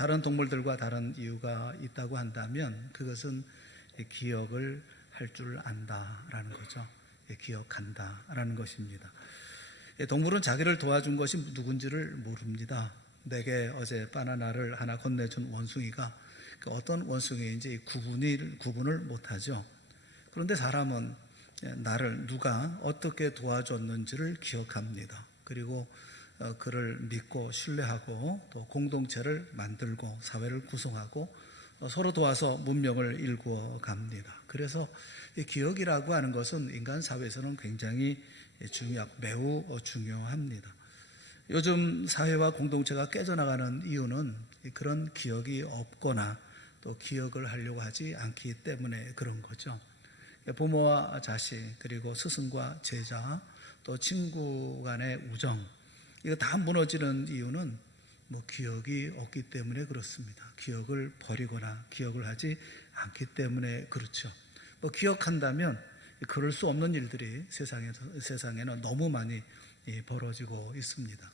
다른 동물들과 다른 이유가 있다고 한다면 그것은 기억을 할 줄 안다라는 거죠. 기억한다라는 것입니다. 동물은 자기를 도와준 것이 누군지를 모릅니다. 내게 어제 바나나를 하나 건네준 원숭이가 어떤 원숭이인지 구분을 못하죠. 그런데 사람은 나를 누가 어떻게 도와줬는지를 기억합니다. 그리고 그를 믿고 신뢰하고 또 공동체를 만들고 사회를 구성하고 서로 도와서 문명을 일구어 갑니다. 그래서 이 기억이라고 하는 것은 인간 사회에서는 굉장히 매우 중요합니다. 요즘 사회와 공동체가 깨져나가는 이유는 그런 기억이 없거나 또 기억을 하려고 하지 않기 때문에 그런 거죠. 부모와 자식, 그리고 스승과 제자, 또 친구 간의 우정, 이거 다 무너지는 이유는 기억이 없기 때문에 그렇습니다. 기억을 버리거나 기억을 하지 않기 때문에 그렇죠. 기억한다면 그럴 수 없는 일들이 세상에는 너무 많이 벌어지고 있습니다.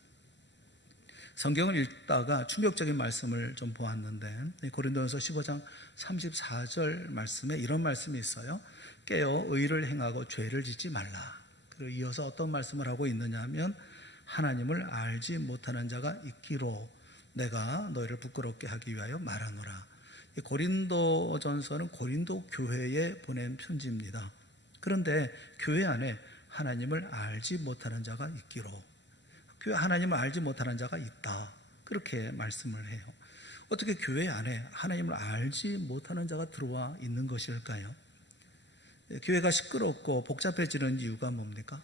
성경을 읽다가 충격적인 말씀을 좀 보았는데 고린도전서 15장 34절 말씀에 이런 말씀이 있어요. 깨어 의를 행하고 죄를 짓지 말라. 그리고 이어서 어떤 말씀을 하고 있느냐 하면 하나님을 알지 못하는 자가 있기로 내가 너희를 부끄럽게 하기 위하여 말하노라. 이 고린도전서는 고린도 교회에 보낸 편지입니다. 그런데 교회 안에 하나님을 알지 못하는 자가 있기로, 교회 하나님을 알지 못하는 자가 있다, 그렇게 말씀을 해요. 어떻게 교회 안에 하나님을 알지 못하는 자가 들어와 있는 것일까요? 교회가 시끄럽고 복잡해지는 이유가 뭡니까?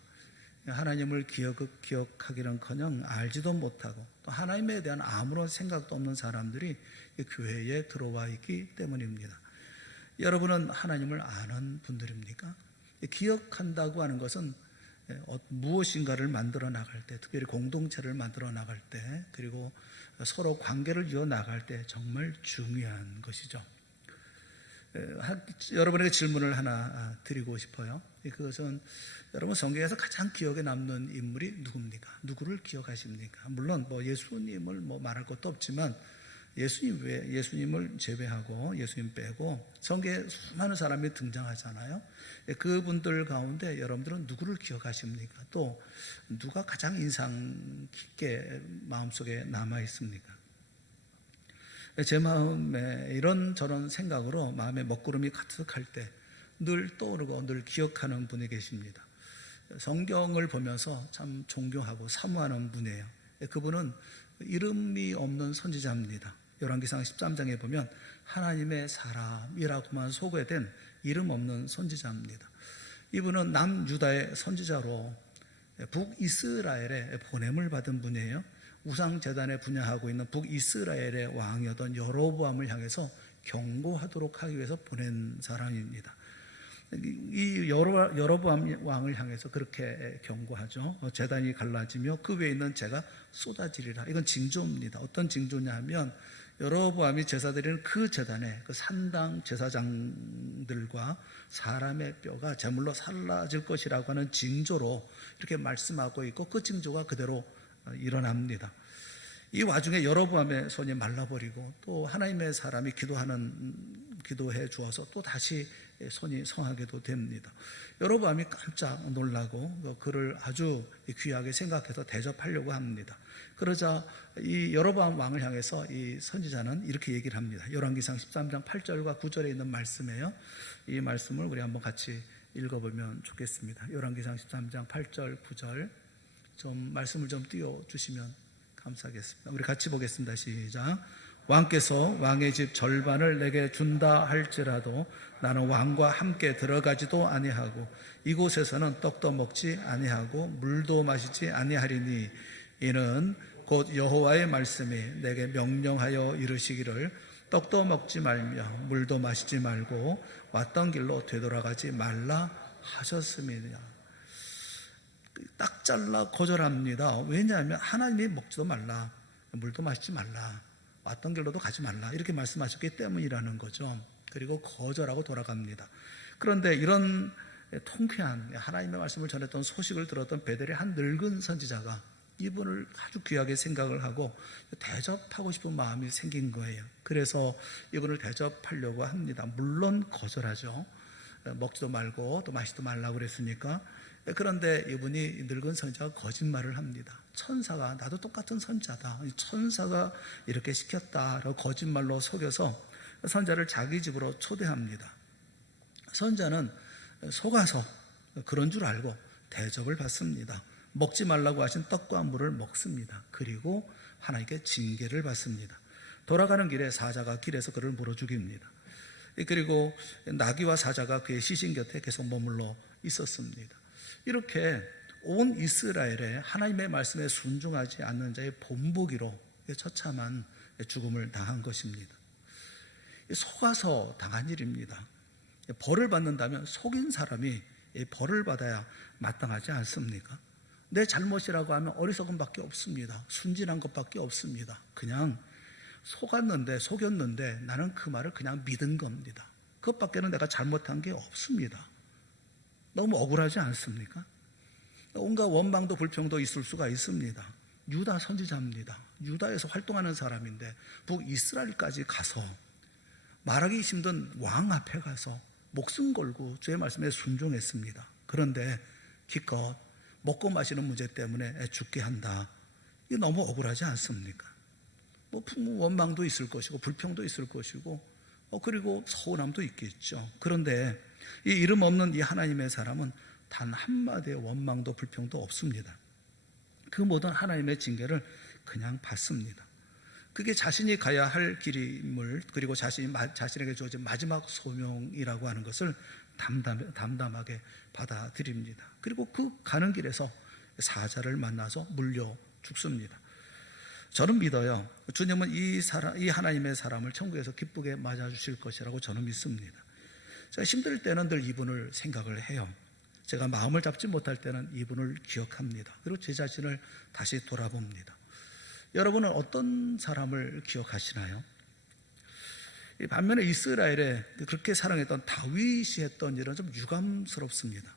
하나님을 기억하기는커녕 알지도 못하고 또 하나님에 대한 아무런 생각도 없는 사람들이 교회에 들어와 있기 때문입니다. 여러분은 하나님을 아는 분들입니까? 기억한다고 하는 것은 무엇인가를 만들어 나갈 때, 특별히 공동체를 만들어 나갈 때, 그리고 서로 관계를 이어 나갈 때 정말 중요한 것이죠. 여러분에게 질문을 하나 드리고 싶어요. 그것은 여러분 성경에서 가장 기억에 남는 인물이 누굽니까? 누구를 기억하십니까? 물론 예수님을 말할 것도 없지만 예수님을 제외하고 예수님 빼고 성경에 수많은 사람이 등장하잖아요. 그분들 가운데 여러분들은 누구를 기억하십니까? 또 누가 가장 인상 깊게 마음속에 남아 있습니까? 제 마음에 이런저런 생각으로 마음에 먹구름이 가득할 때 늘 떠오르고 늘 기억하는 분이 계십니다. 성경을 보면서 참 존경하고 사모하는 분이에요. 그분은 이름이 없는 선지자입니다. 열왕기상 13장에 보면 하나님의 사람이라고만 소개된 이름 없는 선지자입니다. 이분은 남유다의 선지자로 북이스라엘에 보냄을 받은 분이에요. 우상제단에 분향하고 있는 북이스라엘의 왕이었던 여로보암을 향해서 경고하도록 하기 위해서 보낸 사람입니다. 이 여로보암 왕을 향해서 그렇게 경고하죠. 제단이 갈라지며 그 위에 있는 재가 쏟아지리라. 이건 징조입니다. 어떤 징조냐 하면 여로보암이 제사드리는 그 제단에 그 산당 제사장들과 사람의 뼈가 제물로 살라질 것이라고 하는 징조로 이렇게 말씀하고 있고 그 징조가 그대로 일어납니다. 이 와중에 여로보암의 손이 말라버리고 또 하나님의 사람이 기도해 주어서 또 다시 손이 성하게도 됩니다. 여로보암이 깜짝 놀라고 그를 아주 귀하게 생각해서 대접하려고 합니다. 그러자 이 여로보암 왕을 향해서 이 선지자는 이렇게 얘기를 합니다. 열왕기상 13장 8절과 9절에 있는 말씀이에요. 이 말씀을 우리 한번 같이 읽어보면 좋겠습니다. 열왕기상 13장 8절 9절 좀 말씀을 좀 띄워주시면 감사하겠습니다. 우리 같이 보겠습니다. 시작. 왕께서 왕의 집 절반을 내게 준다 할지라도 나는 왕과 함께 들어가지도 아니하고 이곳에서는 떡도 먹지 아니하고 물도 마시지 아니하리니 이는 곧 여호와의 말씀이 내게 명령하여 이르시기를 떡도 먹지 말며 물도 마시지 말고 왔던 길로 되돌아가지 말라 하셨음이니라. 딱 잘라 거절합니다. 왜냐하면 하나님이 먹지도 말라, 물도 마시지 말라, 왔던 길로도 가지 말라 이렇게 말씀하셨기 때문이라는 거죠. 그리고 거절하고 돌아갑니다. 그런데 이런 통쾌한 하나님의 말씀을 전했던 소식을 들었던 베델의 한 늙은 선지자가 이분을 아주 귀하게 생각을 하고 대접하고 싶은 마음이 생긴 거예요. 그래서 이분을 대접하려고 합니다. 물론 거절하죠. 먹지도 말고 또 마시지도 말라고 그랬으니까. 그런데 이분이 늙은 선지자가 거짓말을 합니다. 천사가, 나도 똑같은 선자다, 천사가 이렇게 시켰다라고 거짓말로 속여서 선자를 자기 집으로 초대합니다. 선자는 속아서 그런 줄 알고 대접을 받습니다. 먹지 말라고 하신 떡과 물을 먹습니다. 그리고 하나님께 징계를 받습니다. 돌아가는 길에 사자가 길에서 그를 물어 죽입니다. 그리고 나귀와 사자가 그의 시신 곁에 계속 머물러 있었습니다. 이렇게 온 이스라엘에 하나님의 말씀에 순종하지 않는 자의 본보기로 처참한 죽음을 당한 것입니다. 속아서 당한 일입니다. 벌을 받는다면 속인 사람이 벌을 받아야 마땅하지 않습니까? 내 잘못이라고 하면 어리석음밖에 없습니다. 순진한 것밖에 없습니다. 그냥 속였는데 나는 그 말을 그냥 믿은 겁니다. 그것밖에는 내가 잘못한 게 없습니다. 너무 억울하지 않습니까? 온갖 원망도 불평도 있을 수가 있습니다. 유다 선지자입니다. 유다에서 활동하는 사람인데 북이스라엘까지 가서 말하기 힘든 왕 앞에 가서 목숨 걸고 주의 말씀에 순종했습니다. 그런데 기껏 먹고 마시는 문제 때문에 죽게 한다. 이게 너무 억울하지 않습니까? 원망도 있을 것이고 불평도 있을 것이고 그리고 서운함도 있겠죠. 그런데 이 이름 없는 이 하나님의 사람은 단 한마디의 원망도 불평도 없습니다. 그 모든 하나님의 징계를 그냥 받습니다. 그게 자신이 가야 할 길임을, 그리고 자신에게 주어진 마지막 소명이라고 하는 것을 담담하게 받아들입니다. 그리고 그 가는 길에서 사자를 만나서 물려 죽습니다. 저는 믿어요. 주님은 이 하나님의 사람을 천국에서 기쁘게 맞아주실 것이라고 저는 믿습니다. 제가 힘들 때는 늘 이분을 생각을 해요. 제가 마음을 잡지 못할 때는 이분을 기억합니다. 그리고 제 자신을 다시 돌아봅니다. 여러분은 어떤 사람을 기억하시나요? 반면에 이스라엘에 그렇게 사랑했던 다윗이 했던 일은 좀 유감스럽습니다.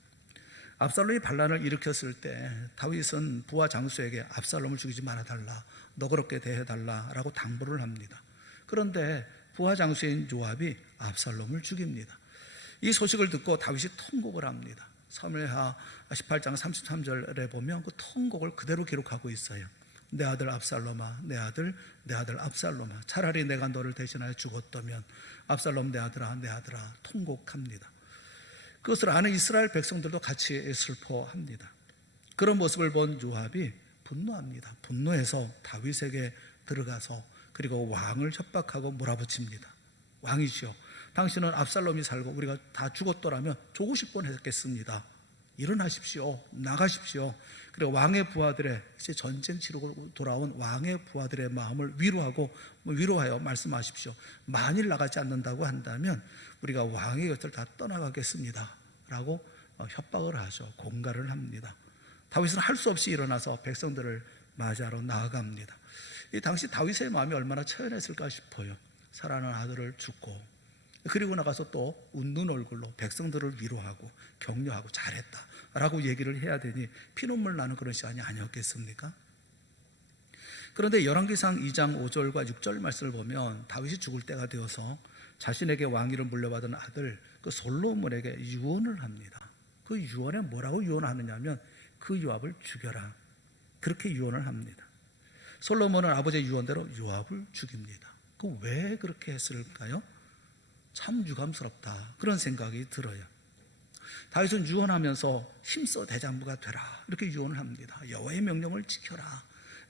압살롬이 반란을 일으켰을 때 다윗은 부하 장수에게 압살롬을 죽이지 말아달라, 너그럽게 대해달라라고 당부를 합니다. 그런데 부하 장수인 요압이 압살롬을 죽입니다. 이 소식을 듣고 다윗이 통곡을 합니다. 사무엘하 18장 33절에 보면 그 통곡을 그대로 기록하고 있어요. 내 아들 압살롬아, 내 아들 압살롬아, 차라리 내가 너를 대신하여 죽었다면 압살롬 내 아들아, 내 아들아, 통곡합니다. 그것을 아는 이스라엘 백성들도 같이 슬퍼합니다. 그런 모습을 본 요압이 분노합니다. 분노해서 다윗에게 들어가서 그리고 왕을 협박하고 몰아붙입니다. 왕이시여, 당신은 압살롬이 살고 우리가 다 죽었더라면 조구실 뻔했겠습니다. 일어나십시오. 나가십시오. 그리고 왕의 부하들의, 이제 전쟁 치르고 돌아온 왕의 부하들의 마음을 위로하여 말씀하십시오. 만일 나가지 않는다고 한다면 우리가 왕의 곁을 다 떠나가겠습니다 라고 협박을 하죠. 공갈을 합니다. 다윗은 할 수 없이 일어나서 백성들을 맞이하러 나아갑니다. 이 당시 다윗의 마음이 얼마나 처연했을까 싶어요. 사랑하는 아들을 죽고, 그리고 나가서 또 웃는 얼굴로 백성들을 위로하고 격려하고 잘했다 라고 얘기를 해야 되니 피눈물 나는 그런 시간이 아니었겠습니까? 그런데 열왕기상 2장 5절과 6절 말씀을 보면 다윗이 죽을 때가 되어서 자신에게 왕위를 물려받은 아들 그 솔로몬에게 유언을 합니다. 그 유언에 뭐라고 유언하느냐면 그 요압을 죽여라, 그렇게 유언을 합니다. 솔로몬은 아버지의 유언대로 요압을 죽입니다. 그 왜 그렇게 했을까요? 참 유감스럽다, 그런 생각이 들어요. 다윗은 유언하면서 힘써 대장부가 되라 이렇게 유언을 합니다. 여호와의 명령을 지켜라,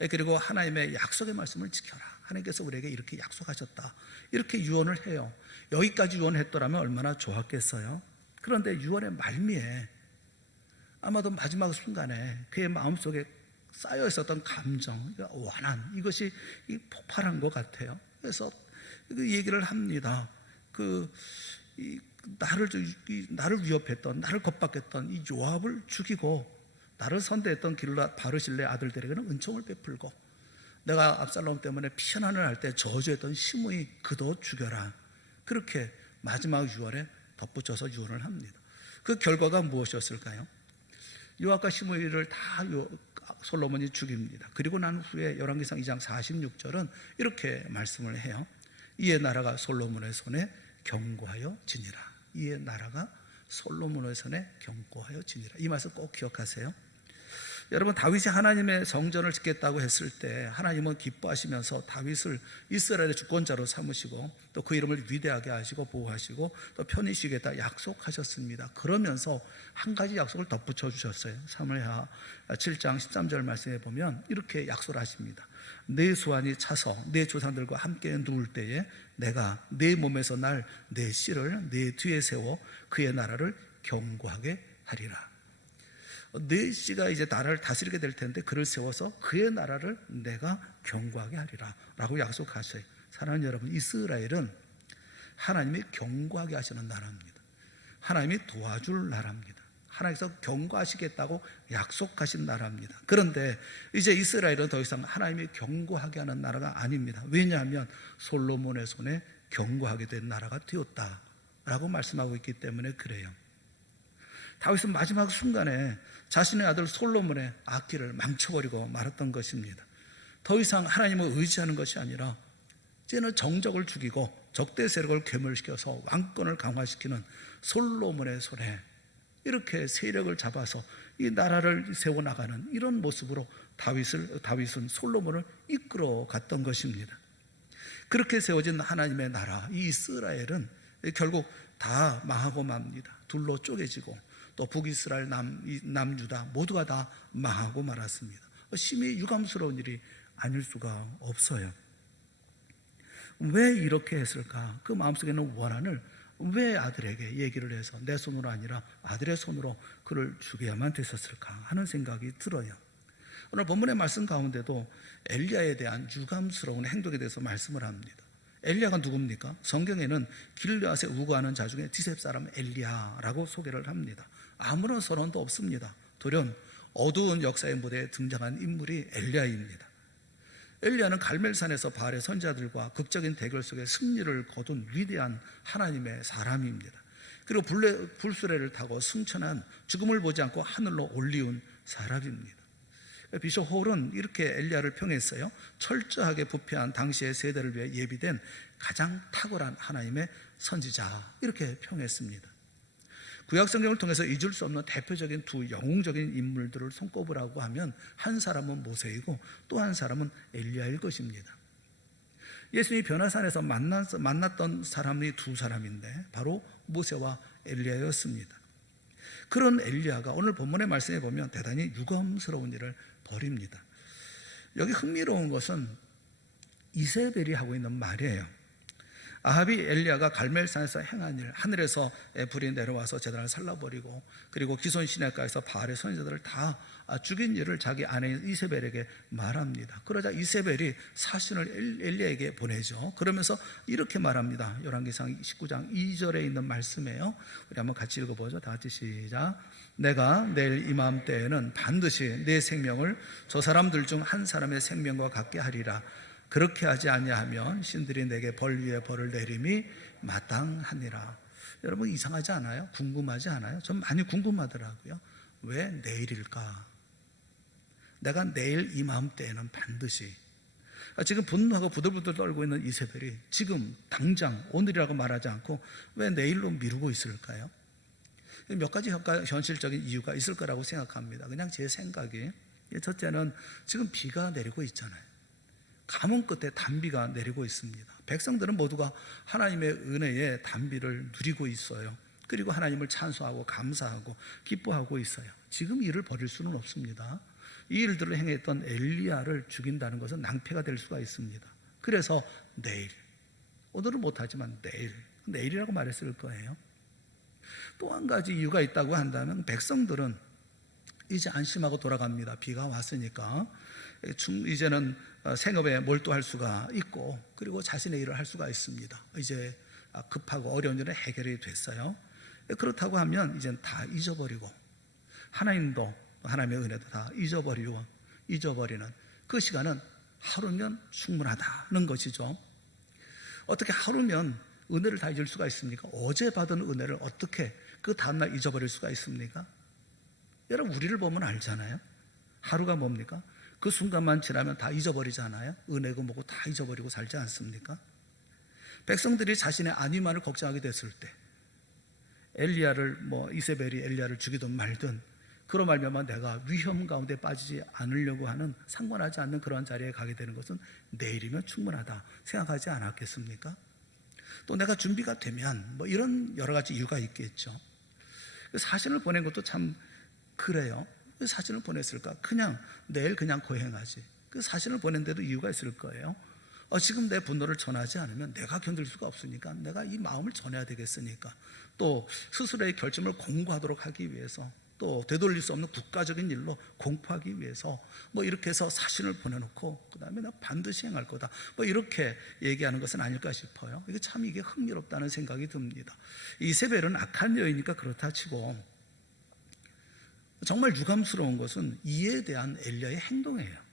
그리고 하나님의 약속의 말씀을 지켜라, 하나님께서 우리에게 이렇게 약속하셨다, 이렇게 유언을 해요. 여기까지 유언했더라면 얼마나 좋았겠어요. 그런데 유언의 말미에 아마도 마지막 순간에 그의 마음속에 쌓여 있었던 감정, 완한, 이것이 폭발한 것 같아요. 그래서 그 얘기를 합니다. 나를 위협했던, 나를 겁박했던 이 요압을 죽이고 나를 선대했던 길라 바르실레 아들들에게는 은총을 베풀고, 내가 압살롬 때문에 피난을 할 때 저주했던 시므이 그도 죽여라, 그렇게 마지막 유언에 덧붙여서 유언을 합니다. 그 결과가 무엇이었을까요? 요압과 시므이를 다 솔로몬이 죽입니다. 그리고 난 후에 열왕기상 2장 46절은 이렇게 말씀을 해요. 이에 나라가 솔로몬의 손에 견고하여 지니라. 이에 나라가 솔로몬의 손에 견고하여 지니라. 이 말씀 꼭 기억하세요. 여러분, 다윗이 하나님의 성전을 짓겠다고 했을 때 하나님은 기뻐하시면서 다윗을 이스라엘의 주권자로 삼으시고 또 그 이름을 위대하게 하시고 보호하시고 또 편히 쉬겠다 약속하셨습니다. 그러면서 한 가지 약속을 덧붙여 주셨어요. 사무엘하 7장 13절 말씀에 보면 이렇게 약속을 하십니다. 내 수완이 차서 내 조상들과 함께 누울 때에 내가 내 몸에서 날 내 씨를 내 뒤에 세워 그의 나라를 견고하게 하리라. 내 씨가 이제 나라를 다스리게 될 텐데 그를 세워서 그의 나라를 내가 견고하게 하리라 라고 약속하셔요. 사랑하는 여러분, 이스라엘은 하나님이 견고하게 하시는 나라입니다. 하나님이 도와줄 나라입니다. 하나님께서 견고하시겠다고 약속하신 나라입니다. 그런데 이제 이스라엘은 더 이상 하나님이 견고하게 하는 나라가 아닙니다. 왜냐하면 솔로몬의 손에 견고하게 된 나라가 되었다라고 말씀하고 있기 때문에 그래요. 다윗은 마지막 순간에 자신의 아들 솔로몬의 악기를 망쳐버리고 말았던 것입니다. 더 이상 하나님을 의지하는 것이 아니라 이제는 정적을 죽이고 적대 세력을 괴멸시켜서 왕권을 강화시키는 솔로몬의 손에 이렇게 세력을 잡아서 이 나라를 세워나가는 이런 모습으로 다윗은 솔로몬을 이끌어 갔던 것입니다. 그렇게 세워진 하나님의 나라, 이 이스라엘은 결국 다 망하고 맙니다. 둘로 쪼개지고 또 북이스라엘, 남유다 모두가 다 망하고 말았습니다. 심히 유감스러운 일이 아닐 수가 없어요. 왜 이렇게 했을까? 그 마음속에는 원한을 왜 아들에게 얘기를 해서 내 손으로 아니라 아들의 손으로 그를 죽여야만 됐었을까 하는 생각이 들어요. 오늘 본문의 말씀 가운데도 엘리야에 대한 유감스러운 행동에 대해서 말씀을 합니다. 엘리야가 누굽니까? 성경에는 길르앗에 우거하는 자 중에 디셉 사람 엘리야라고 소개를 합니다. 아무런 선언도 없습니다. 돌연 어두운 역사의 무대에 등장한 인물이 엘리야입니다. 엘리야는 갈멜산에서 바알의 선지자들과 극적인 대결 속에 승리를 거둔 위대한 하나님의 사람입니다. 그리고 불수레를 타고 승천한 죽음을 보지 않고 하늘로 올리운 사람입니다. 비숍 홀은 이렇게 엘리야를 평했어요. 철저하게 부패한 당시의 세대를 위해 예비된 가장 탁월한 하나님의 선지자, 이렇게 평했습니다. 구약 성경을 통해서 잊을 수 없는 대표적인 두 영웅적인 인물들을 손꼽으라고 하면 한 사람은 모세이고 또 한 사람은 엘리야일 것입니다. 예수님이 변화산에서 만났던 사람이 두 사람인데 바로 모세와 엘리야였습니다. 그런 엘리야가 오늘 본문의 말씀에 보면 대단히 유감스러운 일을 벌입니다. 여기 흥미로운 것은 이세벨이 하고 있는 말이에요. 아합이 엘리야가 갈멜산에서 행한 일, 하늘에서 불이 내려와서 제단을 살라버리고 그리고 기손 시내가에서 바알의 선지자들을 다 죽인 일을 자기 아내인 이세벨에게 말합니다. 그러자 이세벨이 사신을 엘리야에게 보내죠. 그러면서 이렇게 말합니다. 열왕기상 19장 2절에 있는 말씀이에요. 우리 한번 같이 읽어보죠. 다 같이 시작. 내가 내일 이맘때에는 반드시 내 생명을 저 사람들 중 한 사람의 생명과 같게 하리라. 그렇게 하지 아니하면 신들이 내게 벌 위에 벌을 내림이 마땅하니라. 여러분, 이상하지 않아요? 궁금하지 않아요? 전 많이 궁금하더라고요. 왜 내일일까? 내가 내일 이맘때에는 반드시. 지금 분노하고 부들부들 떨고 있는 이세벨이 지금 당장 오늘이라고 말하지 않고 왜 내일로 미루고 있을까요? 몇 가지 현실적인 이유가 있을 거라고 생각합니다. 그냥 제 생각이, 첫째는 지금 비가 내리고 있잖아요. 가뭄 끝에 단비가 내리고 있습니다. 백성들은 모두가 하나님의 은혜의 단비를 누리고 있어요. 그리고 하나님을 찬송하고 감사하고 기뻐하고 있어요. 지금 일을 벌일 수는 없습니다. 이 일들을 행했던 엘리야를 죽인다는 것은 낭패가 될 수가 있습니다. 그래서 내일, 오늘은 못하지만 내일이라고 말했을 거예요. 또 한 가지 이유가 있다고 한다면 백성들은 이제 안심하고 돌아갑니다. 비가 왔으니까 이제는 생업에 몰두할 수가 있고 그리고 자신의 일을 할 수가 있습니다. 이제 급하고 어려운 일은 해결이 됐어요. 그렇다고 하면 이제는 다 잊어버리고 하나님도 하나님의 은혜도 다 잊어버리는 그 시간은 하루면 충분하다는 것이죠. 어떻게 하루면 은혜를 다 잊을 수가 있습니까? 어제 받은 은혜를 어떻게 그 다음날 잊어버릴 수가 있습니까? 여러분, 우리를 보면 알잖아요. 하루가 뭡니까? 그 순간만 지나면 다 잊어버리잖아요. 은혜고 뭐고 다 잊어버리고 살지 않습니까? 백성들이 자신의 안위만을 걱정하게 됐을 때 엘리야를 이세벨이 엘리야를 죽이든 말든 그로 말미암아 내가 위험 가운데 빠지지 않으려고 하는, 상관하지 않는 그러한 자리에 가게 되는 것은 내일이면 충분하다 생각하지 않았겠습니까? 또 내가 준비가 되면 이런 여러 가지 이유가 있겠죠. 사진을 보낸 것도 참 그래요. 왜 사진을 보냈을까? 그냥 내일 그냥 고행하지. 그 사진을 보낸데도 이유가 있을 거예요. 지금 내 분노를 전하지 않으면 내가 견딜 수가 없으니까 내가 이 마음을 전해야 되겠으니까, 또 스스로의 결점을 공고하도록 하기 위해서, 또 되돌릴 수 없는 국가적인 일로 공포하기 위해서 이렇게 해서 사진을 보내놓고 그 다음에 나 반드시 행할 거다 이렇게 얘기하는 것은 아닐까 싶어요. 이게 흥미롭다는 생각이 듭니다. 이세벨은 악한 여인이니까 그렇다 치고 정말 유감스러운 것은 이에 대한 엘리야의 행동이에요.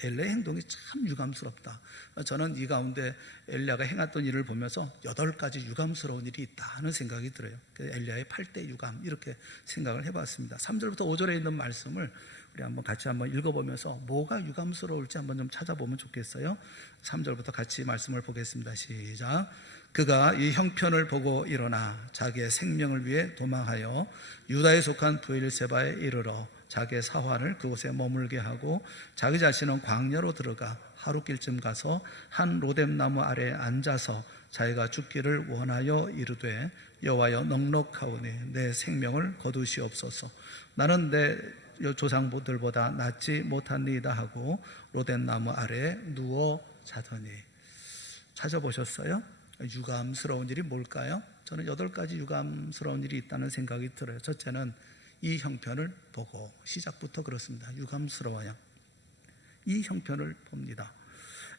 엘리야의 행동이 참 유감스럽다. 저는 이 가운데 엘리야가 행했던 일을 보면서 8가지 유감스러운 일이 있다 하는 생각이 들어요. 엘리야의 8대 유감, 이렇게 생각을 해봤습니다. 3절부터 5절에 있는 말씀을 우리 같이 한번 읽어보면서 뭐가 유감스러울지 한번 좀 찾아보면 좋겠어요. 3절부터 같이 말씀을 보겠습니다. 시작. 그가 이 형편을 보고 일어나 자기의 생명을 위해 도망하여 유다에 속한 브엘세바에 이르러 자기의 사환을 그곳에 머물게 하고 자기 자신은 광야로 들어가 하루길쯤 가서 한 로뎀나무 아래에 앉아서 자기가 죽기를 원하여 이르되 여호와여 넉넉하오니 내 생명을 거두시옵소서. 나는 내 조상들보다 낫지 못하니이다 하고 로뎀나무 아래에 누워 자더니. 찾아보셨어요? 유감스러운 일이 뭘까요? 저는 8가지 유감스러운 일이 있다는 생각이 들어요. 첫째는 이 형편을 보고, 시작부터 그렇습니다. 유감스러워요. 이 형편을 봅니다.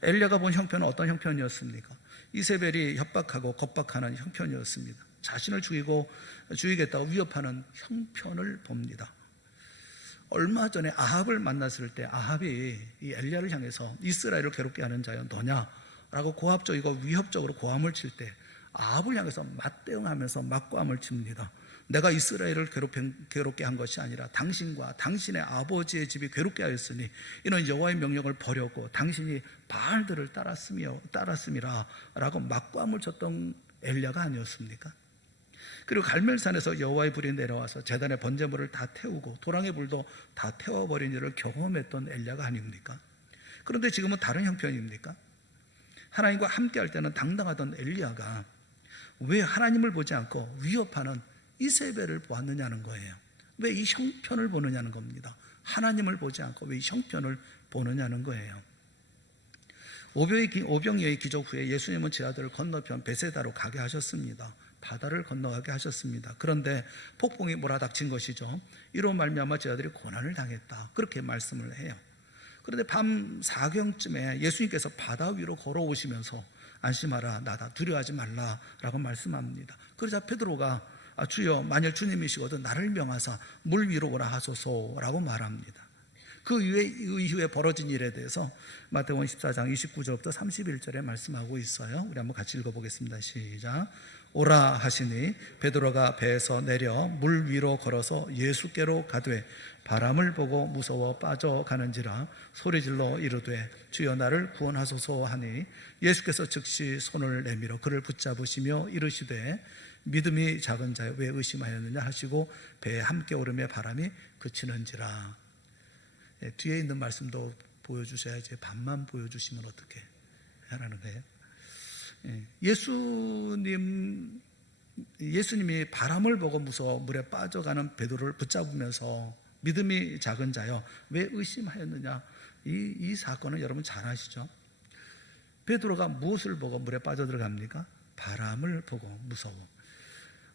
엘리야가 본 형편은 어떤 형편이었습니까? 이세벨이 협박하고 겁박하는 형편이었습니다. 자신을 죽이겠다고 위협하는 형편을 봅니다. 얼마 전에 아합을 만났을 때 아합이 이 엘리야를 향해서 이스라엘을 괴롭게 하는 자여 너냐라고 고압적이고 위협적으로 고함을 칠 때 아합을 향해서 맞대응하면서 맞고함을 칩니다. 내가 이스라엘을 괴롭게 한 것이 아니라 당신과 당신의 아버지의 집이 괴롭게 하였으니 이는 여호와의 명령을 버렸고 당신이 바알들을 따랐음이라 라고 맞고함을 쳤던 엘리야가 아니었습니까? 그리고 갈멜산에서 여호와의 불이 내려와서 제단의 번제물을 다 태우고 도랑의 불도 다 태워버린 일을 경험했던 엘리야가 아닙니까? 그런데 지금은 다른 형편입니까? 하나님과 함께할 때는 당당하던 엘리야가 왜 하나님을 보지 않고 위협하는 이세벨을 보았느냐는 거예요. 왜 이 형편을 보느냐는 겁니다. 하나님을 보지 않고 왜 이 형편을 보느냐는 거예요. 오병이어의 기적 후에 예수님은 제 아들을 건너편 베세다로 가게 하셨습니다. 바다를 건너가게 하셨습니다. 그런데 폭풍이 몰아닥친 것이죠. 이로 말미암아 제 아들이 고난을 당했다, 그렇게 말씀을 해요. 그런데 밤 4경쯤에 예수님께서 바다 위로 걸어오시면서 안심하라, 나다, 두려워하지 말라라고 말씀합니다. 그러자 베드로가 주여, 만일 주님이시거든 나를 명하사 물 위로 오라 하소서라고 말합니다. 그 이후에 벌어진 일에 대해서 마태복음 14장 29절부터 31절에 말씀하고 있어요. 우리 한번 같이 읽어보겠습니다. 시작. 오라 하시니 베드로가 배에서 내려 물 위로 걸어서 예수께로 가되 바람을 보고 무서워 빠져가는지라 소리질러 이르되 주여 나를 구원하소서 하니 예수께서 즉시 손을 내밀어 그를 붙잡으시며 이르시되 믿음이 작은 자여 왜 의심하였느냐 하시고 배에 함께 오름에 바람이 그치는지라. 뒤에 있는 말씀도 보여주셔야지 반만 보여주시면 어떻게 하라는 거예요? 예수님이 바람을 보고 무서워 물에 빠져가는 베드로를 붙잡으면서 믿음이 작은 자여 왜 의심하였느냐, 이 사건은 여러분 잘 아시죠? 베드로가 무엇을 보고 물에 빠져들어갑니까? 바람을 보고 무서워.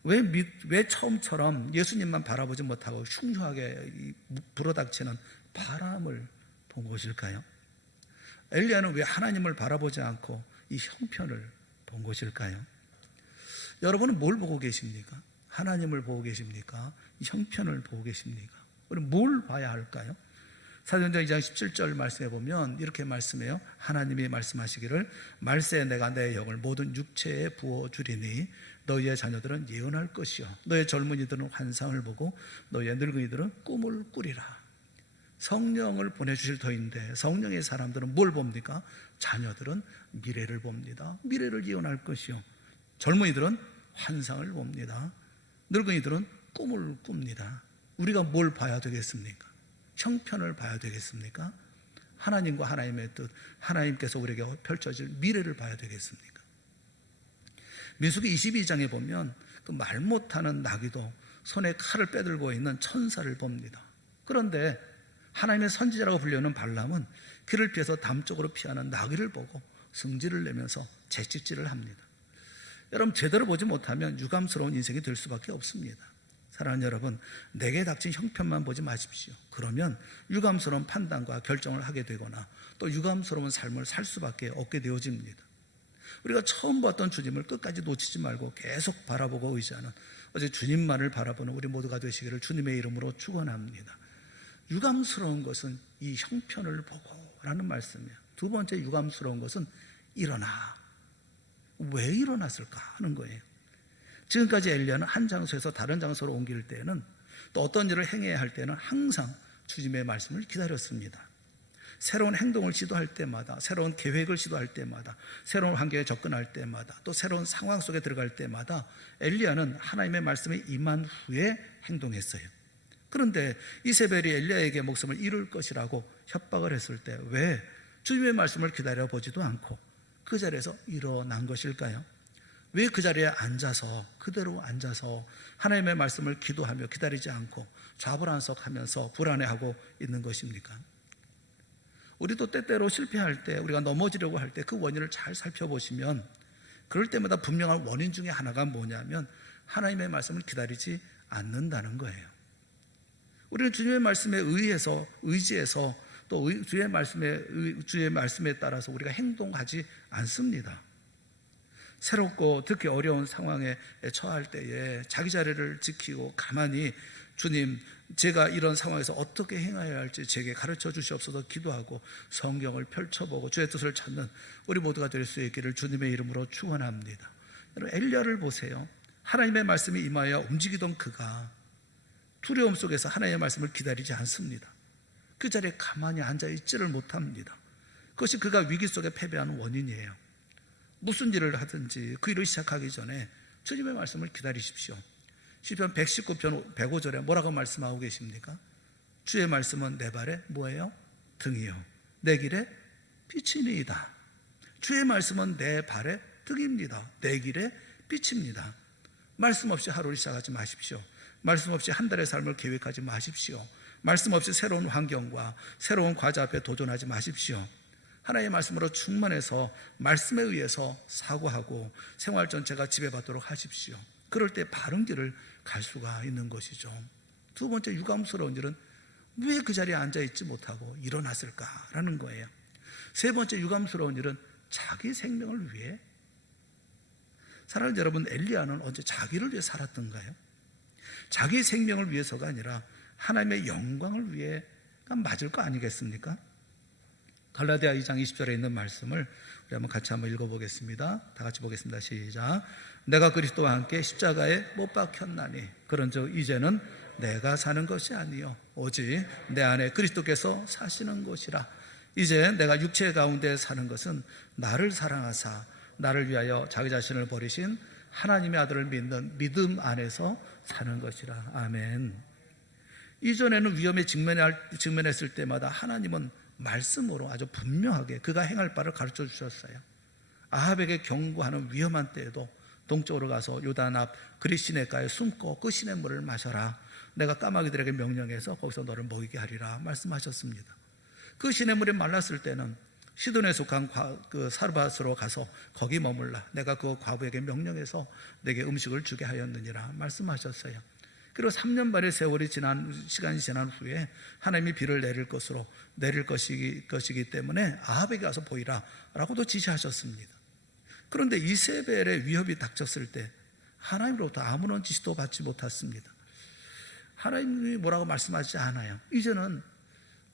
왜 처음처럼 예수님만 바라보지 못하고 흉흉하게 불어닥치는 바람을 본 것일까요? 엘리야는 왜 하나님을 바라보지 않고 이 형편을 본 것일까요? 여러분은 뭘 보고 계십니까? 하나님을 보고 계십니까? 이 형편을 보고 계십니까? 우리 뭘 봐야 할까요? 사도행전 2장 17절 말씀해 보면 이렇게 말씀해요. 하나님이 말씀하시기를 말세에 내가 내 영을 모든 육체에 부어주리니 너희의 자녀들은 예언할 것이요 너희의 젊은이들은 환상을 보고 너희의 늙은이들은 꿈을 꾸리라. 성령을 보내주실 터인데 성령의 사람들은 뭘 봅니까? 자녀들은 미래를 봅니다. 미래를 예언할 것이요, 젊은이들은 환상을 봅니다. 늙은이들은 꿈을 꿉니다. 우리가 뭘 봐야 되겠습니까? 형편을 봐야 되겠습니까? 하나님과 하나님의 뜻, 하나님께서 우리에게 펼쳐질 미래를 봐야 되겠습니까? 민수기 22장에 보면 그 말 못하는 나귀도 손에 칼을 빼들고 있는 천사를 봅니다. 그런데 하나님의 선지자라고 불리는 발람은 길을 피해서 담쪽으로 피하는 나귀를 보고 승질을 내면서 채찍질을 합니다. 여러분, 제대로 보지 못하면 유감스러운 인생이 될 수밖에 없습니다. 사랑하는 여러분, 내게 닥친 형편만 보지 마십시오. 그러면 유감스러운 판단과 결정을 하게 되거나 또 유감스러운 삶을 살 수밖에 없게 되어집니다. 우리가 처음 봤던 주님을 끝까지 놓치지 말고 계속 바라보고 의지하는, 어제 주님만을 바라보는 우리 모두가 되시기를 주님의 이름으로 축원합니다. 유감스러운 것은 이 형편을 보고 라는 말씀이에요. 두 번째 유감스러운 것은 일어나. 왜 일어났을까 하는 거예요. 지금까지 엘리야는 한 장소에서 다른 장소로 옮길 때는, 또 어떤 일을 행해야 할 때는 항상 주님의 말씀을 기다렸습니다. 새로운 행동을 시도할 때마다, 새로운 계획을 시도할 때마다, 새로운 환경에 접근할 때마다, 또 새로운 상황 속에 들어갈 때마다 엘리야는 하나님의 말씀에 임한 후에 행동했어요. 그런데 이세벨이 엘리야에게 목숨을 잃을 것이라고 협박을 했을 때 왜 주님의 말씀을 기다려보지도 않고 그 자리에서 일어난 것일까요? 왜 그 자리에 앉아서, 그대로 앉아서 하나님의 말씀을 기도하며 기다리지 않고 좌불안석하면서 불안해하고 있는 것입니까? 우리도 때때로 실패할 때, 우리가 넘어지려고 할 때 그 원인을 잘 살펴보시면 그럴 때마다 분명한 원인 중에 하나가 뭐냐면 하나님의 말씀을 기다리지 않는다는 거예요. 우리는 주님의 말씀에 의지해서 또 주의 말씀에 따라서 우리가 행동하지 않습니다. 새롭고 듣기 어려운 상황에 처할 때에 자기 자리를 지키고 가만히 주님, 제가 이런 상황에서 어떻게 행해야 할지 제게 가르쳐 주시옵소서 기도하고 성경을 펼쳐보고 주의 뜻을 찾는 우리 모두가 될 수 있기를 주님의 이름으로 축원합니다. 여러분, 엘리야를 보세요. 하나님의 말씀이 임하여 움직이던 그가 두려움 속에서 하나님의 말씀을 기다리지 않습니다. 그 자리에 가만히 앉아있지를 못합니다. 그것이 그가 위기 속에 패배하는 원인이에요. 무슨 일을 하든지 그 일을 시작하기 전에 주님의 말씀을 기다리십시오. 시편 119편 105절에 뭐라고 말씀하고 계십니까? 주의 말씀은 내 발에 뭐예요? 등이요 내 길에 빛이니이다. 주의 말씀은 내 발에 등입니다. 내 길에 빛입니다. 말씀 없이 하루를 시작하지 마십시오. 말씀 없이 한 달의 삶을 계획하지 마십시오. 말씀 없이 새로운 환경과 새로운 과제 앞에 도전하지 마십시오. 하나님의 말씀으로 충만해서 말씀에 의해서 사고하고 생활 전체가 지배받도록 하십시오. 그럴 때 바른 길을 갈 수가 있는 것이죠. 두 번째 유감스러운 일은 왜 그 자리에 앉아있지 못하고 일어났을까라는 거예요. 세 번째 유감스러운 일은 자기 생명을 위해. 사랑하는 여러분, 엘리야는 언제 자기를 위해 살았던가요? 자기 생명을 위해서가 아니라 하나님의 영광을 위해가 맞을 거 아니겠습니까? 갈라디아 2장 20절에 있는 말씀을 우리 한번 같이 한번 읽어보겠습니다. 다 같이 보겠습니다. 시작. 내가 그리스도와 함께 십자가에 못 박혔나니 그런즉 이제는 내가 사는 것이 아니요 오직 내 안에 그리스도께서 사시는 것이라. 이제 내가 육체 가운데 사는 것은 나를 사랑하사 나를 위하여 자기 자신을 버리신 하나님의 아들을 믿는 믿음 안에서 사는 것이라. 아멘. 이전에는 위험에 직면했을 때마다 하나님은 말씀으로 아주 분명하게 그가 행할 바를 가르쳐 주셨어요. 아합에게 경고하는 위험한 때에도 동쪽으로 가서 요단 앞 그릿 시내가에 숨고 그 시냇물을 마셔라. 내가 까마귀들에게 명령해서 거기서 너를 먹이게 하리라 말씀하셨습니다. 그 시냇물이 말랐을 때는 시돈에 속한 그 사르밧으로 가서 거기 머물라. 내가 그 과부에게 명령해서 내게 음식을 주게 하였느니라 말씀하셨어요. 그리고 3년 반의 시간이 지난 후에 하나님이 비를 내릴 것이기 때문에 아합에게 가서 보이라 라고도 지시하셨습니다. 그런데 이세벨의 위협이 닥쳤을 때 하나님으로부터 아무런 지시도 받지 못했습니다. 하나님이 뭐라고 말씀하지 않아요. 이제는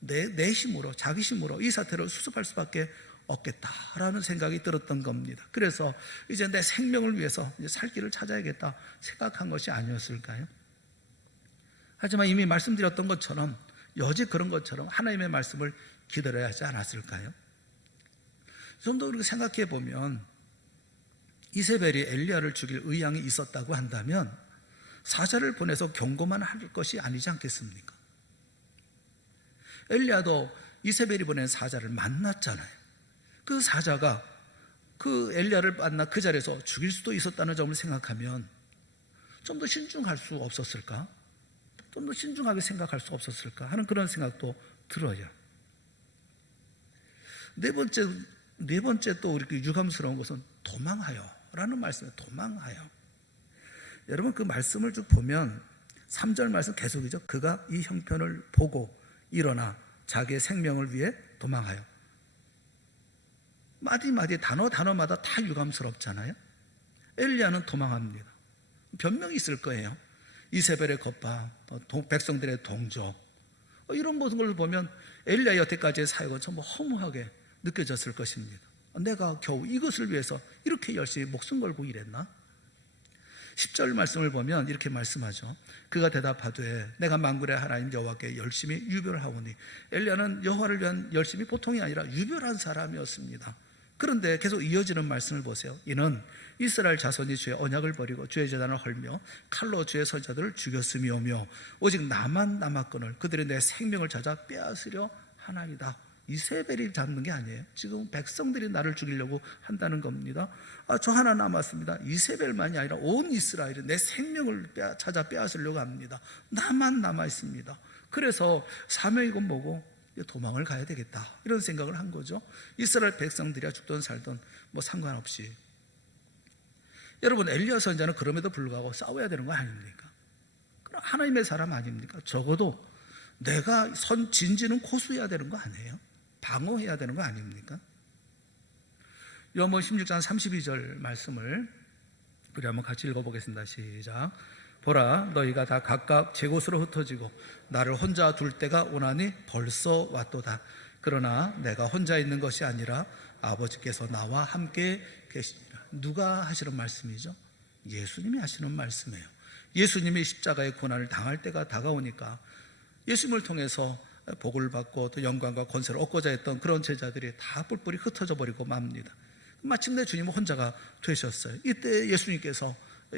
내 힘으로, 자기 힘으로 이 사태를 수습할 수밖에 없겠다라는 생각이 들었던 겁니다. 그래서 이제 내 생명을 위해서 이제 살 길을 찾아야겠다 생각한 것이 아니었을까요? 하지만 이미 말씀드렸던 것처럼 여지 그런 것처럼 하나님의 말씀을 기다려야 하지 않았을까요? 좀 더 우리가 생각해 보면 이세벨이 엘리야를 죽일 의향이 있었다고 한다면 사자를 보내서 경고만 할 것이 아니지 않겠습니까? 엘리야도 이세벨이 보낸 사자를 만났잖아요. 그 사자가 그 엘리야를 만나 그 자리에서 죽일 수도 있었다는 점을 생각하면 좀 더 신중할 수 없었을까? 좀 더 신중하게 생각할 수 없었을까 하는 그런 생각도 들어요. 네 번째 또 우리 유감스러운 것은 도망하여 라는 말씀이에요. 도망하여. 여러분 그 말씀을 쭉 보면 3절 말씀 계속이죠. 그가 이 형편을 보고 일어나 자기의 생명을 위해 도망하여. 마디마디 단어마다 다 유감스럽잖아요. 엘리야는 도망합니다. 변명이 있을 거예요. 이세벨의 겁박, 백성들의 동조, 이런 모든 걸 보면 엘리야 여태까지의 사역은 전부 허무하게 느껴졌을 것입니다. 내가 겨우 이것을 위해서 이렇게 열심히 목숨 걸고 일했나? 10절 말씀을 보면 이렇게 말씀하죠. 그가 대답하되 내가 만군의 하나님 여호와께 열심히 유별하오니. 엘리야는 여호와를 위한 열심이 보통이 아니라 유별한 사람이었습니다. 그런데 계속 이어지는 말씀을 보세요. 이는 이스라엘 자손이 주의 언약을 버리고 주의 제단을 헐며 칼로 주의 선자들을 죽였음이오며 오직 나만 남았거늘 그들이 내 생명을 찾아 빼앗으려 하나이다. 이세벨이 잡는 게 아니에요. 지금 백성들이 나를 죽이려고 한다는 겁니다. 저 하나 남았습니다. 이세벨만이 아니라 온 이스라엘이 내 생명을 찾아 빼앗으려고 합니다. 나만 남아 있습니다. 그래서 사명이건 뭐고 도망을 가야 되겠다 이런 생각을 한 거죠. 이스라엘 백성들이야 죽든 살든 뭐 상관없이. 여러분 엘리야 선지자는 그럼에도 불구하고 싸워야 되는 거 아닙니까? 그럼 하나님의 사람 아닙니까? 적어도 내가 진지는 고수해야 되는 거 아니에요? 방어해야 되는 거 아닙니까? 요한복음 16장 32절 말씀을 우리 한번 같이 읽어보겠습니다. 시작. 보라 너희가 다 각각 제 곳으로 흩어지고 나를 혼자 둘 때가 오나니 벌써 왔도다. 그러나 내가 혼자 있는 것이 아니라 아버지께서 나와 함께 계시니라. 누가 하시는 말씀이죠? 예수님이 하시는 말씀이에요. 예수님이 십자가의 고난을 당할 때가 다가오니까 예수님을 통해서 복을 받고 또 영광과 권세를 얻고자 했던 그런 제자들이 다 뿔뿔이 흩어져 버리고 맙니다. 마침내 주님은 혼자가 되셨어요. 이때 예수님께서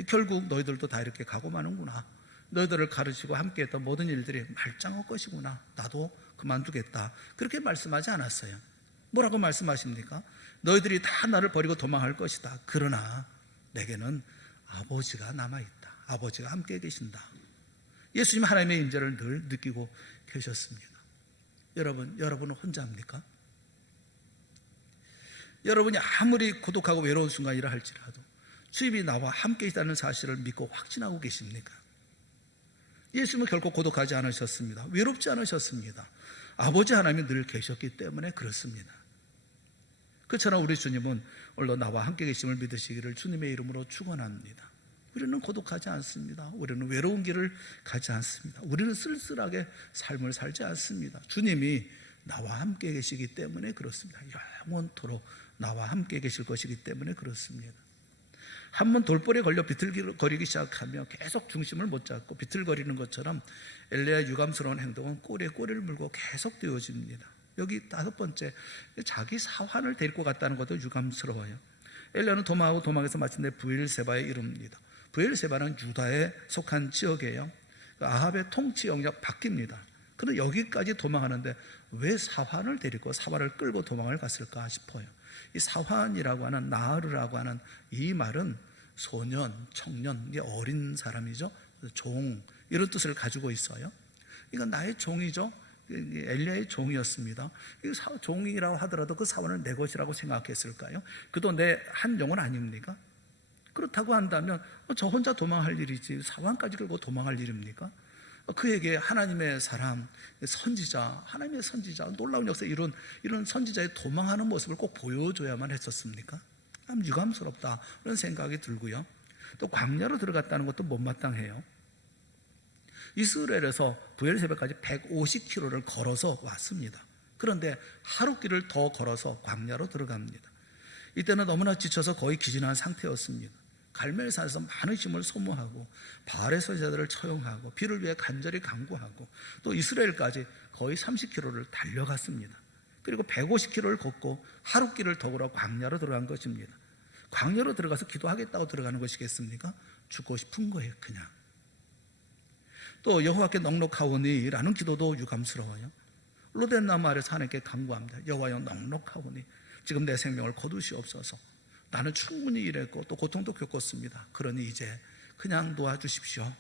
결국 너희들도 다 이렇게 가고 마는구나. 너희들을 가르치고 함께했던 모든 일들이 말짱할 것이구나. 나도 그만두겠다. 그렇게 말씀하지 않았어요. 뭐라고 말씀하십니까? 너희들이 다 나를 버리고 도망할 것이다. 그러나 내게는 아버지가 남아있다. 아버지가 함께 계신다. 예수님 하나님의 임재를 늘 느끼고 계셨습니다. 여러분은 혼자입니까? 여러분이 아무리 고독하고 외로운 순간이라 할지라도 주님이 나와 함께 있다는 사실을 믿고 확신하고 계십니까? 예수님은 결코 고독하지 않으셨습니다. 외롭지 않으셨습니다. 아버지 하나님이 늘 계셨기 때문에 그렇습니다. 그처럼 우리 주님은 오늘도 나와 함께 계심을 믿으시기를 주님의 이름으로 축원합니다. 우리는 고독하지 않습니다. 우리는 외로운 길을 가지 않습니다. 우리는 쓸쓸하게 삶을 살지 않습니다. 주님이 나와 함께 계시기 때문에 그렇습니다. 영원토록 나와 함께 계실 것이기 때문에 그렇습니다. 한번 돌볼에 걸려 비틀거리기 시작하며 계속 중심을 못 잡고 비틀거리는 것처럼 엘리야의 유감스러운 행동은 꼬리에 꼬리를 물고 계속 되어집니다. 여기 5번째, 자기 사환을 데리고 갔다는 것도 유감스러워요. 엘리야는 도망해서 마침내 브엘세바에 이릅니다. 브엘세바는 유다에 속한 지역이에요. 아합의 통치 영역 바뀝니다. 그런데 여기까지 도망하는데 왜 사환을 데리고 사환을 끌고 도망을 갔을까 싶어요. 이 사환이라고 하는 나르라고 하는 이 말은 소년, 청년, 어린 사람이죠. 종 이런 뜻을 가지고 있어요. 이건 나의 종이죠. 엘리야의 종이었습니다. 종이라고 하더라도 그 사원을 내 것이라고 생각했을까요? 그도 내 한 영혼 아닙니까? 그렇다고 한다면 저 혼자 도망할 일이지 사원까지 끌고 도망할 일입니까? 그에게 하나님의 사람, 선지자, 하나님의 선지자, 놀라운 역사에 이런 선지자의 도망하는 모습을 꼭 보여줘야만 했었습니까? 참 유감스럽다 그런 생각이 들고요. 또 광야로 들어갔다는 것도 못마땅해요. 이스라엘에서 브엘세바까지 150km를 걸어서 왔습니다. 그런데 하루 길을 더 걸어서 광야로 들어갑니다. 이때는 너무나 지쳐서 거의 기진한 상태였습니다. 갈멜산에서 많은 힘을 소모하고 바알의 선지자들을 처형하고 비를 위해 간절히 간구하고 또 이스라엘까지 거의 30km를 달려갔습니다. 그리고 150km를 걷고 하룻길을 더불어 광야로 들어간 것입니다. 광야로 들어가서 기도하겠다고 들어가는 것이겠습니까? 죽고 싶은 거예요, 그냥. 또 여호와께 넉넉하오니 라는 기도도 유감스러워요. 로덴나무 아래서 하나님께 간구합니다. 여호와여, 넉넉하오니 지금 내 생명을 거두시옵소서. 나는 충분히 일했고 또 고통도 겪었습니다. 그러니 이제 그냥 놓아주십시오.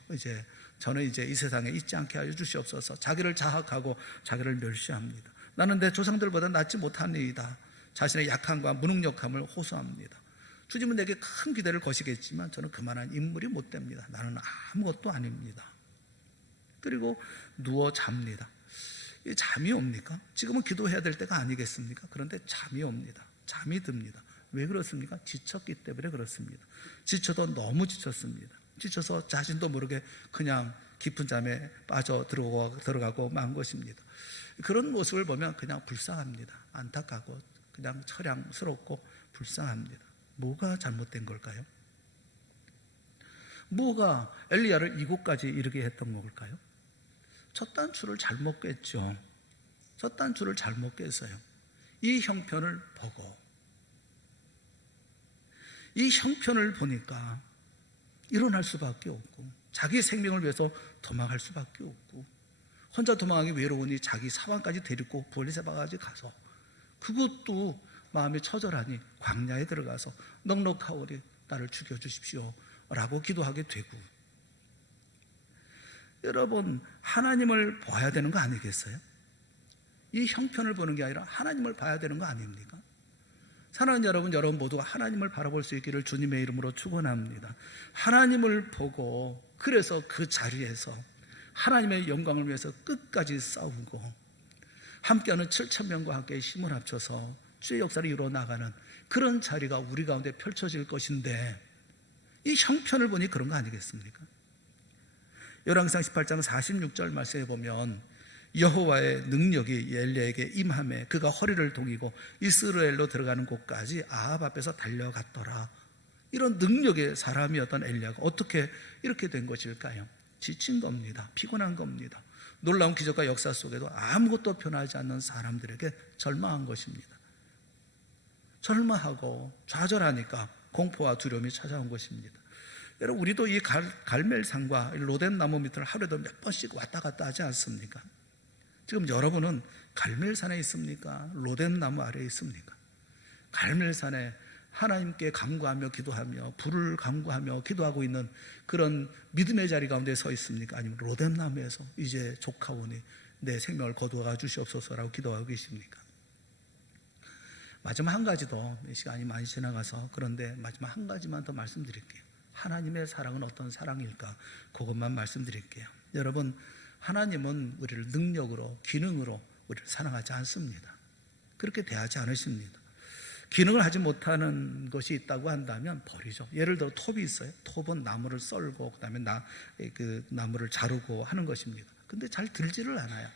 저는 이제 이 세상에 있지 않게 하여 주시옵소서. 자기를 자학하고 자기를 멸시합니다. 나는 내 조상들보다 낫지 못합니다. 자신의 약함과 무능력함을 호소합니다. 주님은 내게 큰 기대를 거시겠지만 저는 그만한 인물이 못 됩니다. 나는 아무것도 아닙니다. 그리고 누워 잡니다. 잠이 옵니까? 지금은 기도해야 될 때가 아니겠습니까? 그런데 잠이 옵니다. 잠이 듭니다. 왜 그렇습니까? 지쳤기 때문에 그렇습니다. 지쳐도 너무 지쳤습니다. 지쳐서 자신도 모르게 그냥 깊은 잠에 빠져 들어가고 만 것입니다. 그런 모습을 보면 그냥 불쌍합니다. 안타깝고 그냥 처량스럽고 불쌍합니다. 뭐가 잘못된 걸까요? 뭐가 엘리야를 이곳까지 이르게 했던 걸까요? 첫 단추를 잘못 꿰죠. 첫 단추를 잘못 꿰서요. 이 형편을 보고, 이 형편을 보니까 일어날 수밖에 없고, 자기 생명을 위해서 도망할 수밖에 없고, 혼자 도망하기 외로우니 자기 사방까지 데리고 블레셋바까지 가서, 그것도 마음이 처절하니 광야에 들어가서 넉넉하오니 나를 죽여주십시오 라고 기도하게 되고, 여러분, 하나님을 봐야 되는 거 아니겠어요? 이 형편을 보는 게 아니라 하나님을 봐야 되는 거 아닙니까? 사랑하는 여러분 모두가 하나님을 바라볼 수 있기를 주님의 이름으로 축원합니다. 하나님을 보고, 그래서 그 자리에서 하나님의 영광을 위해서 끝까지 싸우고 함께하는 7,000명과 함께 힘을 합쳐서 주의 역사를 이루어 나가는 그런 자리가 우리 가운데 펼쳐질 것인데, 이 형편을 보니 그런 거 아니겠습니까? 열왕기상 18장 46절 말씀에 보면 여호와의 능력이 엘리야에게 임함에 그가 허리를 동이고 이스라엘로 들어가는 곳까지 아합 앞에서 달려갔더라. 이런 능력의 사람이었던 엘리야가 어떻게 이렇게 된 것일까요? 지친 겁니다. 피곤한 겁니다. 놀라운 기적과 역사 속에도 아무것도 변하지 않는 사람들에게 절망한 것입니다. 절망하고 좌절하니까 공포와 두려움이 찾아온 것입니다. 여러분, 우리도 이 갈멜산과 로덴나무 밑을 하루에도 몇 번씩 왔다 갔다 하지 않습니까? 지금 여러분은 갈멜산에 있습니까? 로덴나무 아래에 있습니까? 갈멜산에 하나님께 간구하며 기도하며 불을 간구하며 기도하고 있는 그런 믿음의 자리 가운데 서 있습니까? 아니면 로덴나무에서 이제 조카오니 내 생명을 거두어 주시옵소서라고 기도하고 계십니까? 마지막 한 가지 더, 시간이 많이 지나가서, 그런데 마지막 한 가지만 더 말씀드릴게요. 하나님의 사랑은 어떤 사랑일까? 그것만 말씀드릴게요. 여러분, 하나님은 우리를 능력으로, 기능으로 우리를 사랑하지 않습니다. 그렇게 대하지 않으십니다. 기능을 하지 못하는 것이 있다고 한다면 버리죠. 예를 들어 톱이 있어요. 톱은 나무를 썰고 그다음에 그 나무를 자르고 하는 것입니다. 근데 잘 들지를 않아요.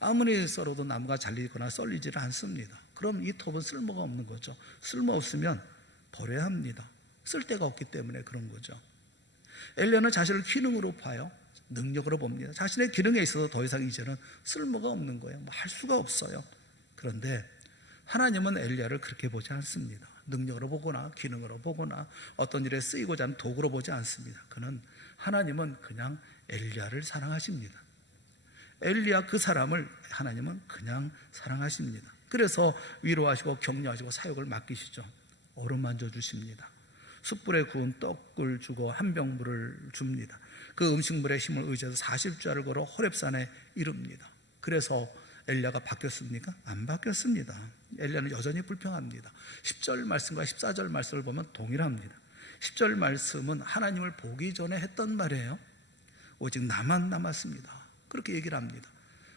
아무리 썰어도 나무가 잘리거나 썰리지를 않습니다. 그럼 이 톱은 쓸모가 없는 거죠. 쓸모 없으면 버려야 합니다. 쓸 데가 없기 때문에 그런 거죠. 엘리야는 자신을 기능으로 봐요. 능력으로 봅니다. 자신의 기능에 있어서 더 이상 이제는 쓸모가 없는 거예요. 뭐 할 수가 없어요. 그런데 하나님은 엘리야를 그렇게 보지 않습니다. 능력으로 보거나 기능으로 보거나 어떤 일에 쓰이고자 하는 도구로 보지 않습니다. 하나님은 그냥 엘리야를 사랑하십니다. 엘리야 그 사람을 하나님은 그냥 사랑하십니다. 그래서 위로하시고 격려하시고 사역을 맡기시죠. 어루만져 주십니다. 숯불에 구운 떡을 주고 한 병 물을 줍니다. 그 음식물의 힘을 의지해서 40자를 걸어 호렙산에 이릅니다. 그래서 엘리야가 바뀌었습니까? 안 바뀌었습니다. 엘리야는 여전히 불평합니다. 10절 말씀과 14절 말씀을 보면 동일합니다. 10절 말씀은 하나님을 보기 전에 했던 말이에요. 오직 나만 남았습니다. 그렇게 얘기를 합니다.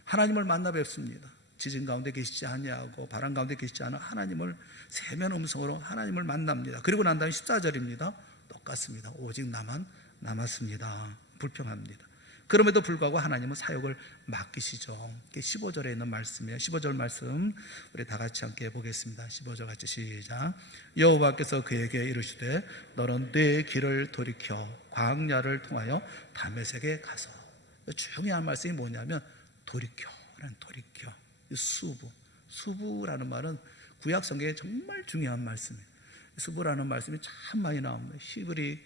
하나님을 만나 뵙습니다. 지진 가운데 계시지 아니하고 바람 가운데 계시지 않은 하나님을 세면 음성으로 하나님을 만납니다. 그리고 난 다음에 14절입니다. 똑같습니다. 오직 나만 남았습니다. 불평합니다. 그럼에도 불구하고 하나님은 사역을 맡기시죠. 15절에 있는 말씀이에요. 15절 말씀 우리 다 같이 함께 보겠습니다. 15절 같이 시작. 여호와께서 그에게 이르시되 너는 내 길을 돌이켜 광야를 통하여 다메섹에 가서. 중요한 말씀이 뭐냐면 돌이켜라는 돌이켜. 수부라는 말은 구약 성경에 정말 중요한 말씀이에요. 수부라는 말씀이 참 많이 나옵니다. 히브리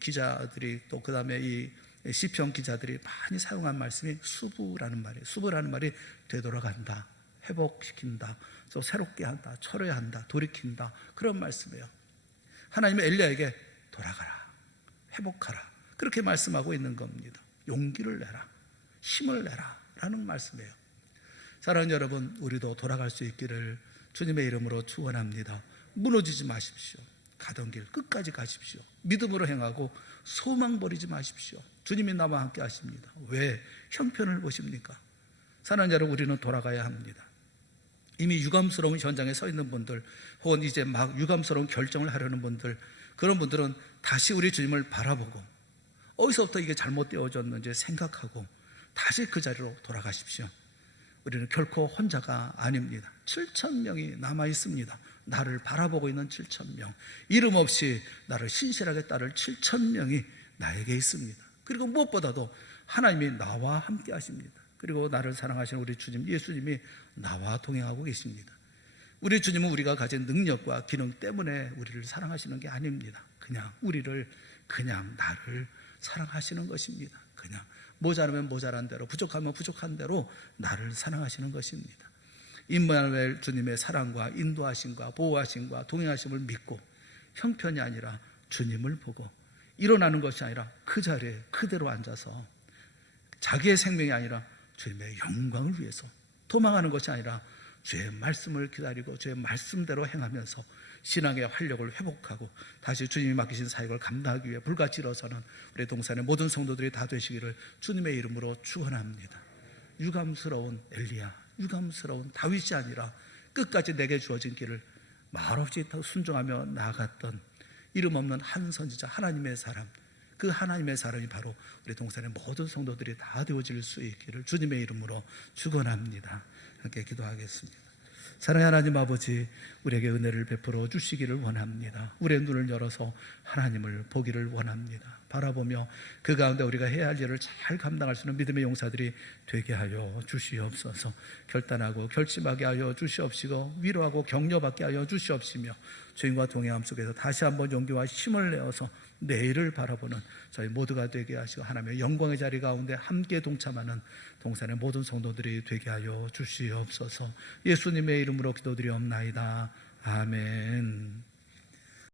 기자들이 또 그 다음에 이 시편 기자들이 많이 사용한 말씀이 수부라는 말이에요. 수부라는 말이 되돌아간다, 회복시킨다, 또 새롭게 한다, 철회한다, 돌이킨다, 그런 말씀이에요. 하나님은 엘리야에게 돌아가라, 회복하라, 그렇게 말씀하고 있는 겁니다. 용기를 내라, 힘을 내라 라는 말씀이에요. 사랑하는 여러분, 우리도 돌아갈 수 있기를 주님의 이름으로 축원합니다. 무너지지 마십시오. 가던 길 끝까지 가십시오. 믿음으로 행하고 소망 버리지 마십시오. 주님이 나와 함께 하십니다. 왜 형편을 보십니까? 사랑하는 여러분, 우리는 돌아가야 합니다. 이미 유감스러운 현장에 서 있는 분들, 혹은 이제 막 유감스러운 결정을 하려는 분들, 그런 분들은 다시 우리 주님을 바라보고 어디서부터 이게 잘못되어졌는지 생각하고 다시 그 자리로 돌아가십시오. 우리는 결코 혼자가 아닙니다. 7,000명이 남아 있습니다. 나를 바라보고 있는 7,000명, 이름 없이 나를 신실하게 따를 7,000명이 나에게 있습니다. 그리고 무엇보다도 하나님이 나와 함께 하십니다. 그리고 나를 사랑하시는 우리 주님 예수님이 나와 동행하고 계십니다. 우리 주님은 우리가 가진 능력과 기능 때문에 우리를 사랑하시는 게 아닙니다. 그냥 나를 사랑하시는 것입니다. 그냥 모자라면 모자란 대로, 부족하면 부족한 대로 나를 사랑하시는 것입니다. 임마누엘 주님의 사랑과 인도하심과 보호하심과 동행하심을 믿고 형편이 아니라 주님을 보고 일어나는 것이 아니라 그 자리에 그대로 앉아서 자기의 생명이 아니라 주님의 영광을 위해서 도망하는 것이 아니라 주의 말씀을 기다리고 주의 말씀대로 행하면서 신앙의 활력을 회복하고 다시 주님이 맡기신 사역을 감당하기 위해 불같이 일어서는 우리 동산의 모든 성도들이 다 되시기를 주님의 이름으로 축원합니다. 유감스러운 엘리야, 유감스러운 다윗이 아니라 끝까지 내게 주어진 길을 말없이 순종하며 나아갔던 이름 없는 한 선지자, 하나님의 사람, 그 하나님의 사람이 바로 우리 동산의 모든 성도들이 다 되어질 수 있기를 주님의 이름으로 축원합니다. 함께 기도하겠습니다. 사랑하는 하나님 아버지, 우리에게 은혜를 베풀어 주시기를 원합니다. 우리의 눈을 열어서 하나님을 보기를 원합니다. 바라보며 그 가운데 우리가 해야 할 일을 잘 감당할 수 있는 믿음의 용사들이 되게 하여 주시옵소서. 결단하고 결심하게 하여 주시옵시고 위로하고 격려받게 하여 주시옵시며 주님과 동행함 속에서 다시 한번 용기와 힘을 내어서 내일을 바라보는 저희 모두가 되게 하시고 하나님의 영광의 자리 가운데 함께 동참하는 동산의 모든 성도들이 되게 하여 주시옵소서. 예수님의 이름으로 기도드리옵나이다. 아멘.